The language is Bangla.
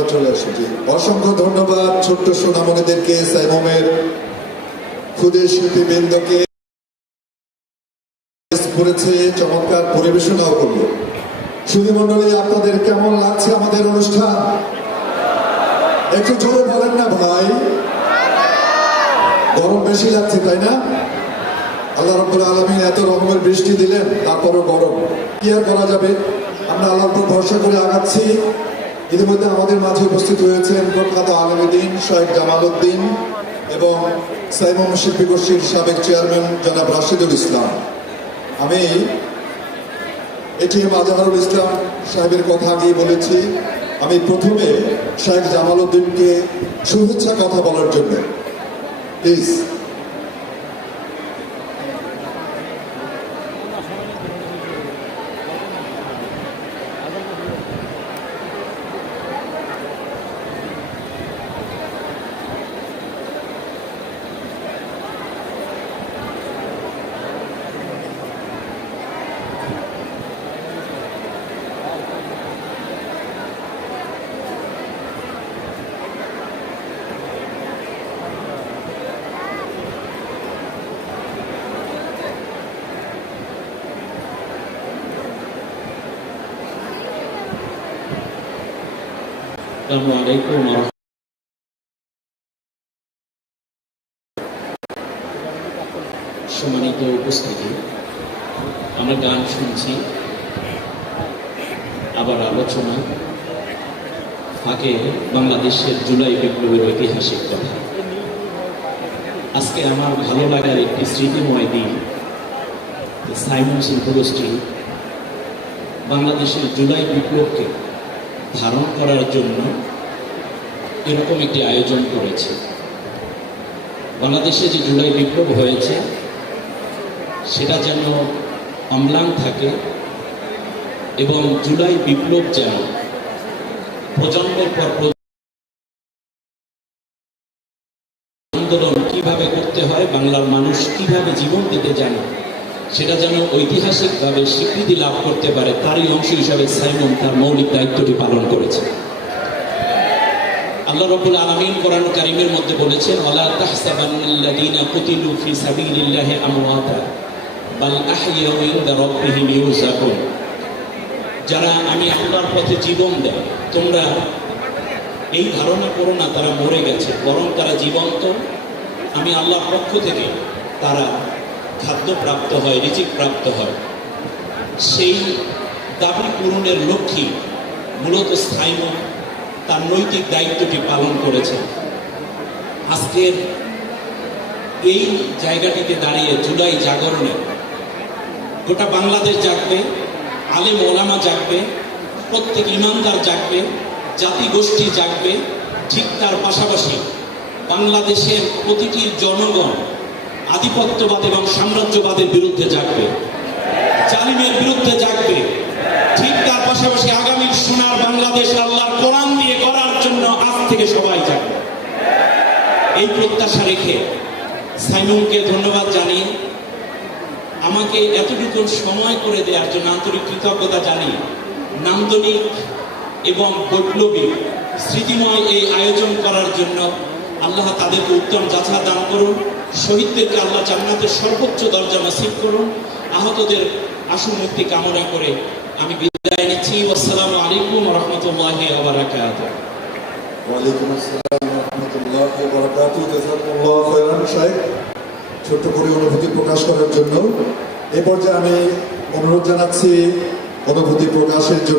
আমরা চলে আসি জি। অসংখ্য ধন্যবাদ ছোট্ট সোনামণিদেরকে, সাইমমের ক্ষুদে শিল্পীবৃন্দকে। করেছে, চমৎকার পরিবেশনাও করল। সুধী মন্ডলী আপনাদের কেমন লাগছে আমাদের অনুষ্ঠান? একটু জোরে বলেন না ভাই। গরম বেশি লাগছে, তাই না? আল্লাহ রব্বুল আলমিন এত রকমের বৃষ্টি দিলেন, তারপরও গরম। কি আর করা যাবে? আমরা আল্লাহর ভরসা করে আগাচ্ছি। ইতিমধ্যে আমাদের মাঝে উপস্থিত হয়েছেন কলকাতা আলমীদিন শহেদ জামাল উদ্দিন এবং সাইমম শিল্পী গোষ্ঠীর সাবেক চেয়ারম্যান জনাব রাশিদুল ইসলাম। আমি এটিএম আজহারুল ইসলাম সাহেবের কথা আগেই বলেছি, আমি প্রথমে শেখ জামাল উদ্দিনকে শুভেচ্ছা কথা বলার জন্য। প্লিজ। আসসালামু সম্মানিত উপস্থিতি আমরা গান শুনছি আবার আলোচনা ফাঁকে বাংলাদেশের জুলাই বিপ্লবের ঐতিহাসিক কথা আজকে আমার ভালো লাগার একটি স্মৃতিময় দিন সাইমন শিল্পগোষ্ঠী বাংলাদেশের জুলাই বিপ্লবকে ধারণ করার জন্য এরকম একটি আয়োজন করেছে। বাংলাদেশে যে জুলাই বিপ্লব হয়েছে, সেটা যেন অম্লান থাকে এবং জুলাই বিপ্লব যেন প্রজন্মের পর আন্দোলন কীভাবে করতে হয়, বাংলার মানুষ কীভাবে জীবন দিতে জানে সেটা যেন ঐতিহাসিকভাবে স্বীকৃতি লাভ করতে পারে তারই অংশ হিসাবে সাইমন তার মৌলিক দায়িত্বটি পালন করেছে। আল্লাহ রাব্বুল আলামিন কোরআন কারীমের মধ্যে বলেছেন, ওয়ালা তাহসাবান্নাল্লাযীনা কুতিলু ফি সাবিলিল্লাহি আমওয়াতা, বাল আহইয়াউ ইনদা রাব্বিহিম ইউরজাকুন যারা আমি আল্লাহর পথে জীবন দেয় তোমরা এই ধারণা করো না তারা মরে গেছে, বরং তারা জীবন্ত। আমি আল্লাহর পক্ষ থেকে তারা খাদ্য প্রাপ্ত হয়, রিজিক প্রাপ্ত হয়। সেই দাবি পূরণের লক্ষ্যে মূলত স্থায়ী তার নৈতিক দায়িত্বটি পালন করেছে। আজকের এই জায়গাটিতে দাঁড়িয়ে জুলাই জাগরণে গোটা বাংলাদেশ জাগবে, আলেম ওলামা জাগবে, প্রত্যেক ইমানদার জাগবে, জাতি গোষ্ঠী জাগবে, ঠিক তার পাশাপাশি বাংলাদেশের প্রতিটি জনগণ আধিপত্যবাদ এবং সাম্রাজ্যবাদের বিরুদ্ধে জাগবে। জালিমের বিরুদ্ধে জাগবে। ঠিক তার পাশাপাশি আগামী সোনার বাংলাদেশ আল্লাহর কোরআন দিয়ে করার জন্য আজ থেকে সবাই জাগবে। এই প্রত্যাশা রেখে সাইমনকে ধন্যবাদ জানিয়ে আমাকে এতটুকু সময় করে দেওয়ার জন্য আন্তরিক কৃতজ্ঞতা জানিয়ে নান্দনিক এবং বৈপ্লবিক স্মৃতিময় এই আয়োজন করার জন্য আল্লাহ তাদেরকে উত্তম যাচা দান করুন। শহীদদেরকে আল্লাহ জান্নাতের সর্বোচ্চ দরজা নসিব করুন। আহতদের আশু মুক্তি কামনা করে আমি বিদায় নিচ্ছি। আসসালামু আলাইকুম রহমতুল্লাহ আবরাকাত ওয়ালাইকুম আসসালাম রহমতুল্লাহ ছোট্ট করে অনুভূতি প্রকাশ করার জন্য এ পর্যায়ে আমি অনুরোধ জানাচ্ছি অনুভূতি প্রকাশের জন্য।